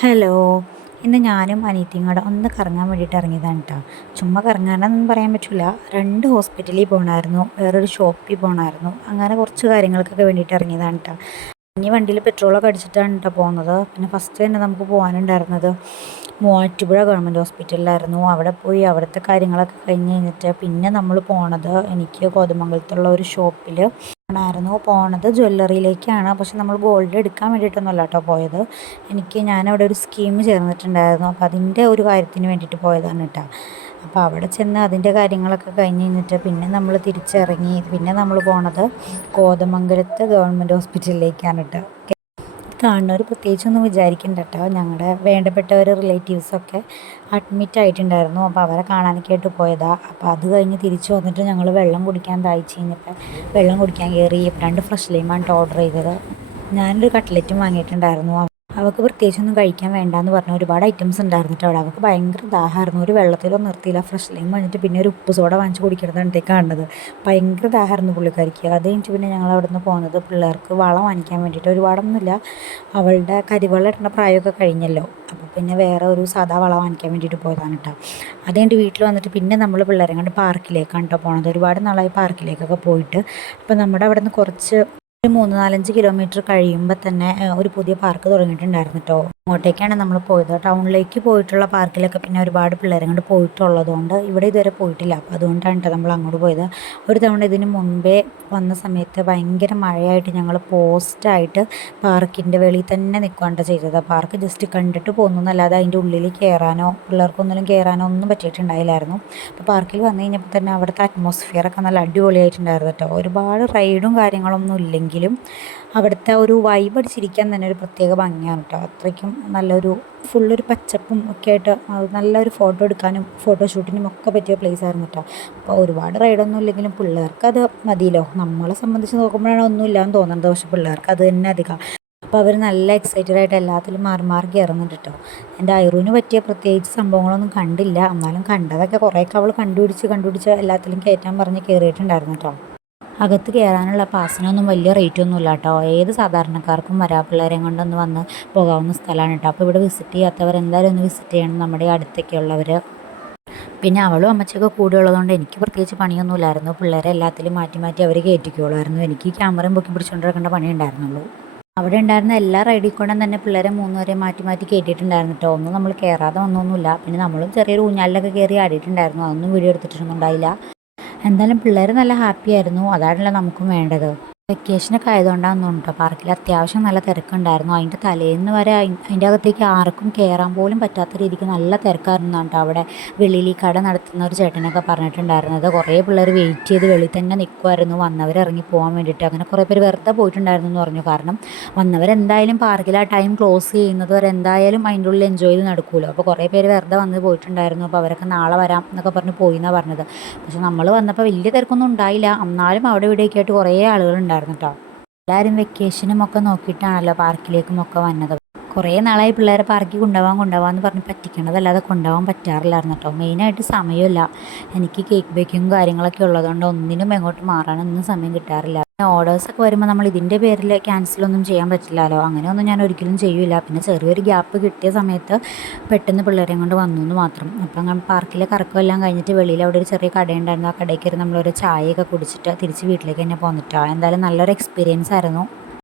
Hello. ഇന്ന് ഞാനും അനിയത്തിയും കൂടെ ഒന്ന് കറങ്ങാൻ വേണ്ടിയിട്ട് ഇറങ്ങിയതാണ് കേട്ടോ ചുമ്മാ കറങ്ങാനൊന്നും പറയാൻ പറ്റില്ല രണ്ട് ഹോസ്പിറ്റലിൽ പോകണമായിരുന്നു വേറൊരു ഷോപ്പിൽ പോകണമായിരുന്നു അങ്ങനെ കുറച്ച് കാര്യങ്ങൾക്കൊക്കെ വേണ്ടിയിട്ട് ഇറങ്ങിയതാണ് കേട്ടോ ഇനി വണ്ടിയിൽ പെട്രോളൊക്കെ അടിച്ചിട്ടാണ് കേട്ടോ പോകുന്നത് പിന്നെ ഫസ്റ്റ് തന്നെ നമുക്ക് പോകാനുണ്ടായിരുന്നത് മൂവാറ്റുപുഴ ഗവൺമെന്റ് ഹോസ്പിറ്റലിലായിരുന്നു അവിടെ പോയി അവിടുത്തെ കാര്യങ്ങളൊക്കെ കഴിഞ്ഞ് കഴിഞ്ഞിട്ട് പിന്നെ നമ്മൾ പോണത് എനിക്ക് കോതമംഗലത്തുള്ള ഒരു ഷോപ്പിൽ ആയിരുന്നു. പോണത് ജ്വല്ലറിയിലേക്കാണ്. പക്ഷെ നമ്മൾ ഗോൾഡ് എടുക്കാൻ വേണ്ടിയിട്ടൊന്നുമല്ല കേട്ടോ പോയത്. എനിക്ക് ഞാനവിടെ ഒരു സ്കീം ചേർന്നിട്ടുണ്ടായിരുന്നു. അപ്പോൾ അതിന്റെ ഒരു കാര്യത്തിന് വേണ്ടിയിട്ട് പോയതാണ് കേട്ടോ. അപ്പോൾ അവിടെ ചെന്ന് അതിന്റെ കാര്യങ്ങളൊക്കെ കഴിഞ്ഞ് കഴിഞ്ഞിട്ട് പിന്നെ നമ്മൾ തിരിച്ചിറങ്ങി. പിന്നെ നമ്മൾ പോണത് കോതമംഗലത്ത് ഗവൺമെന്റ് ഹോസ്പിറ്റലിലേക്കാണ് കേട്ടോ. കാണുന്നവർ പ്രത്യേകിച്ചൊന്നും വിചാരിക്കണ്ട കേട്ടോ ഞങ്ങളുടെ വേണ്ടപ്പെട്ടവർ റിലേറ്റീവ്സൊക്കെ അഡ്മിറ്റ് ആയിട്ടുണ്ടായിരുന്നു. അപ്പോൾ അവരെ കാണാനൊക്കെ ആയിട്ട് പോയതാണ് അപ്പോൾ അത് കഴിഞ്ഞ് തിരിച്ച് വന്നിട്ട് ഞങ്ങൾ വെള്ളം കുടിക്കാൻ ദാഹിച്ച് കഴിഞ്ഞപ്പോൾ വെള്ളം കുടിക്കാൻ കയറി രണ്ട് ഫ്രഷ് ലൈമാണ് ഓർഡർ ചെയ്തത്. ഞാനൊരു കട്ട്ലറ്റും വാങ്ങിയിട്ടുണ്ടായിരുന്നു. അവൾക്ക് പ്രത്യേകിച്ചൊന്നും കഴിക്കാൻ വേണ്ടാന്ന് പറഞ്ഞ ഒരുപാട് ഐറ്റംസ് ഉണ്ടായിരുന്നിട്ട് അവിടെ. അവൾക്ക് ഭയങ്കര ദാഹമായിരുന്നു ഒരു വെള്ളത്തിലോ നിർത്തിയില്ല. ഫ്രഷ് ലൈം വന്നിട്ട് പിന്നെ ഒരു ഉപ്പ് സോഡ വാങ്ങിച്ച് കുടിക്കുന്നതാണ് കാണുന്നത്. ഭയങ്കര ദാഹമായിരുന്നു പുള്ളിക്കാരിക്ക്. അത് കഴിഞ്ഞിട്ട് പിന്നെ ഞങ്ങൾ അവിടെ നിന്ന് പോകുന്നത് പിള്ളേർക്ക് വളം വാങ്ങിക്കാൻ വേണ്ടിയിട്ട്. ഒരുപാടൊന്നുമില്ല. അവളുടെ കരിവെള്ളം ഇടുന്ന പ്രായമൊക്കെ കഴിഞ്ഞല്ലോ. അപ്പോൾ പിന്നെ വേറെ ഒരു സാധാ വളം വാങ്ങിക്കാൻ വേണ്ടിയിട്ട് പോയതാണ് കേട്ടോ അത് കഴിഞ്ഞിട്ട് വീട്ടിൽ വന്നിട്ട് പിന്നെ നമ്മൾ പിള്ളേരെ കണ്ട് പാർക്കിലേക്കാണ് കേട്ടോ പോണത്. ഒരുപാട് നാളായി പാർക്കിലേക്കൊക്കെ പോയിട്ട്. അപ്പോൾ നമ്മുടെ അവിടെ നിന്ന് കുറച്ച് ഒരു മൂന്ന് നാലഞ്ച് കിലോമീറ്റർ കഴിയുമ്പോൾ തന്നെ ഒരു പുതിയ പാർക്ക് തുടങ്ങിയിട്ടുണ്ടായിരുന്നു കേട്ടോ അങ്ങോട്ടേക്കാണ് നമ്മൾ പോയത്. ടൗണിലേക്ക് പോയിട്ടുള്ള പാർക്കിലൊക്കെ പിന്നെ ഒരുപാട് പിള്ളേരെ കൊണ്ട് പോയിട്ടുള്ളതുകൊണ്ട് ഇവിടെ ഇതുവരെ പോയിട്ടില്ല. അപ്പോൾ അതുകൊണ്ടാണ് കേട്ടോ നമ്മൾ അങ്ങോട്ട് പോയത്. ഒരു തവണ ഇതിന് മുൻപേ വന്ന സമയത്ത് ഭയങ്കര മഴയായിട്ട് ഞങ്ങൾ പോസ്റ്റായിട്ട് പാർക്കിന്റെ വെളിയിൽ തന്നെ നിൽക്കുകയാണ് ചെയ്തത്. പാർക്ക് ജസ്റ്റ് കണ്ടിട്ട് പോകുന്നു എന്നല്ലാതെ അതിന്റെ ഉള്ളിൽ കയറാനോ പിള്ളേർക്കൊന്നും കയറാനോ ഒന്നും പറ്റിയിട്ടുണ്ടായില്ലായിരുന്നു. അപ്പോൾ പാർക്കിൽ വന്നു കഴിഞ്ഞപ്പോൾ തന്നെ അവിടുത്തെ അറ്റ്മോസ്ഫിയറൊക്കെ നല്ല അടിപൊളിയായിട്ടുണ്ടായിരുന്നു കേട്ടോ ഒരുപാട് റൈഡും കാര്യങ്ങളൊന്നും ഇല്ലെങ്കിലും അവിടുത്തെ ഒരു വൈബ് അടിച്ചിരിക്കാൻ തന്നെ ഒരു പ്രത്യേക ഭംഗിയാണ് കേട്ടോ അത്രയ്ക്കും നല്ലൊരു ഫുള്ളൊരു പച്ചപ്പും ഒക്കെ ആയിട്ട് നല്ലൊരു ഫോട്ടോ എടുക്കാനും ഫോട്ടോഷൂട്ടിനും ഒക്കെ പറ്റിയ പ്ലേസ് ആയിരുന്നു കേട്ടോ അപ്പോൾ ഒരുപാട് റൈഡൊന്നും ഇല്ലെങ്കിലും പിള്ളേർക്ക് അത് മതിയല്ലോ. നമ്മളെ സംബന്ധിച്ച് നോക്കുമ്പോഴാണ് ഒന്നുമില്ലാന്ന് തോന്നുന്നത്. പക്ഷെ പിള്ളേർക്ക് അത് തന്നെ അധികം. അപ്പോൾ അവർ നല്ല എക്സൈറ്റഡ് ആയിട്ട് എല്ലാത്തിലും മാറി മാറി കയറുന്നുണ്ട് കേട്ടോ എന്റെ ഐറൂന് പറ്റിയ പ്രത്യേകിച്ച് സംഭവങ്ങളൊന്നും കണ്ടില്ല. എന്നാലും കണ്ടതൊക്കെ കുറേയൊക്കെ അവൾ കണ്ടുപിടിച്ച് കണ്ടുപിടിച്ച് എല്ലാത്തിലും കയറ്റാൻ പറഞ്ഞ് കയറിയിട്ടുണ്ടായിരുന്നു കേട്ടോ അകത്ത് കയറാനുള്ള പാസിനൊന്നും വലിയ റേറ്റ് ഒന്നും ഇല്ല കേട്ടോ. ഏത് സാധാരണക്കാർക്കും വരാപ്പിള്ളേരെ കൊണ്ടൊന്ന് വന്ന് പോകാവുന്ന സ്ഥലമാണ് കേട്ടോ. അപ്പോൾ ഇവിടെ വിസിറ്റ് ചെയ്യാത്തവർ എന്തായാലും ഒന്ന് വിസിറ്റ് ചെയ്യണം നമ്മുടെ അടുത്തൊക്കെയുള്ളവർ പിന്നെ അവളും അമ്മച്ചൊക്കെ കൂടെ ഉള്ളതുകൊണ്ട് എനിക്ക് പ്രത്യേകിച്ച് പണിയൊന്നുമില്ലായിരുന്നു. പിള്ളേരെ എല്ലാത്തിലും മാറ്റി മാറ്റി അവർ കയറ്റിക്കോളായിരുന്നു എനിക്ക് ക്യാമറയും പൊക്കി പിടിച്ചുകൊണ്ടിരിക്കേണ്ട പണി ഉണ്ടായിരുന്നുള്ളൂ. അവിടെ ഉണ്ടായിരുന്ന എല്ലാ റൈഡിൽ കൂടെ തന്നെ പിള്ളേരെ മൂന്നുപേരെ മാറ്റി മാറ്റി കയറ്റിയിട്ടുണ്ടായിരുന്നു കേട്ടോ. ഒന്നും നമ്മൾ കയറാതെ വന്നൊന്നുമില്ല. പിന്നെ നമ്മളും ചെറിയൊരു ഊഞ്ഞാലിലൊക്കെ കയറി ആടിയിട്ടുണ്ടായിരുന്നു. അതൊന്നും വീഡിയോ എടുത്തിട്ടൊന്നും ഉണ്ടായില്ല. എന്തായാലും പിള്ളേർ നല്ല ഹാപ്പി ആയിരുന്നു. അതാണല്ലോ നമുക്കും വേണ്ടത്. വെക്കേഷനൊക്കെ ആയതുകൊണ്ടാണെന്ന് കേട്ടോ പാർക്കിൽ അത്യാവശ്യം നല്ല തിരക്കുണ്ടായിരുന്നു. അതിന്റെ തലേന്ന് വരെ അതിന്റെ അകത്തേക്ക് ആർക്കും കയറാൻ പോലും പറ്റാത്ത രീതിക്ക് നല്ല തിരക്കായിരുന്നു കേട്ടോ അവിടെ. വെളിയിൽ ഈ കട നടത്തുന്ന ഒരു ചേട്ടനൊക്കെ പറഞ്ഞിട്ടുണ്ടായിരുന്നത്. കുറേ പിള്ളേർ വെയിറ്റ് ചെയ്ത് വെളിയിൽ തന്നെ നിൽക്കുമായിരുന്നു വന്നവർ ഇറങ്ങി പോകാൻ വേണ്ടിയിട്ട്. അങ്ങനെ കുറേ പേര് വെറുതെ പോയിട്ടുണ്ടായിരുന്നു എന്ന് പറഞ്ഞു. കാരണം വന്നവരെന്തായാലും പാർക്കിൽ ആ ടൈം ക്ലോസ് ചെയ്യുന്നത് വരെ എന്തായാലും അതിന്റെ ഉള്ളിൽ എൻജോയ് ചെയ്ത് നടക്കുമല്ലോ അപ്പോൾ കുറേ പേര് വെറുതെ വന്ന് പോയിട്ടുണ്ടായിരുന്നു. അപ്പോൾ അവരൊക്കെ നാളെ വരാം എന്നൊക്കെ പറഞ്ഞ് പോയി എന്നാണ് പറഞ്ഞത്. പക്ഷെ നമ്മൾ വന്നപ്പോൾ വലിയ തിരക്കൊന്നും ഉണ്ടായില്ല. എന്നാലും അവിടെ ഇവിടെയൊക്കെ ആയിട്ട് കുറേ ആളുകളുണ്ടായിരുന്നു ഉണ്ടായിരുന്നു കേട്ടോ എല്ലാവരും വെക്കേഷനും ഒക്കെ നോക്കിയിട്ടാണല്ലോ പാർക്കിലേക്കും ഒക്കെ വന്നത്. കുറേ നാളായി പിള്ളേരെ പാർക്കിൽ കൊണ്ടുപോകാൻ കൊണ്ടുപോകാൻ എന്ന് പറഞ്ഞ് പറ്റിക്കണതല്ലാതെ കൊണ്ടുപോകാൻ പറ്റാറില്ലായിരുന്നു കേട്ടോ മെയിനായിട്ട് സമയമില്ല. എനിക്ക് കേക്ക് ബേക്കിങ്ങും കാര്യങ്ങളൊക്കെ ഉള്ളതുകൊണ്ട് ഒന്നിനും എങ്ങോട്ട് മാറാനൊന്നും സമയം കിട്ടാറില്ല. ഓർഡേഴ്സൊക്കെ വരുമ്പോൾ നമ്മൾ ഇതിന്റെ പേരിൽ ക്യാൻസലൊന്നും ചെയ്യാൻ പറ്റില്ലല്ലോ അങ്ങനെയൊന്നും ഞാൻ ഒരിക്കലും ചെയ്യില്ല പിന്നെ ചെറിയൊരു ഗ്യാപ്പ് കിട്ടിയ സമയത്ത് പെട്ടെന്ന് പിള്ളേരെയും കൊണ്ട് വന്നു എന്ന് മാത്രം. അപ്പം അങ്ങനെ പാർക്കിലെ കറക്കമെല്ലാം കഴിഞ്ഞിട്ട് വെളിയിൽ അവിടെ ഒരു ചെറിയ കടയുണ്ടായിരുന്നു ആ കടയിൽ കയറി നമ്മളൊരു ചായയൊക്കെ കുടിച്ചിട്ട് തിരിച്ച് വീട്ടിലേക്ക് തന്നെ പോന്നിട്ടാണ് എന്തായാലും നല്ലൊരു എക്സ്പീരിയൻസ് ആയിരുന്നു.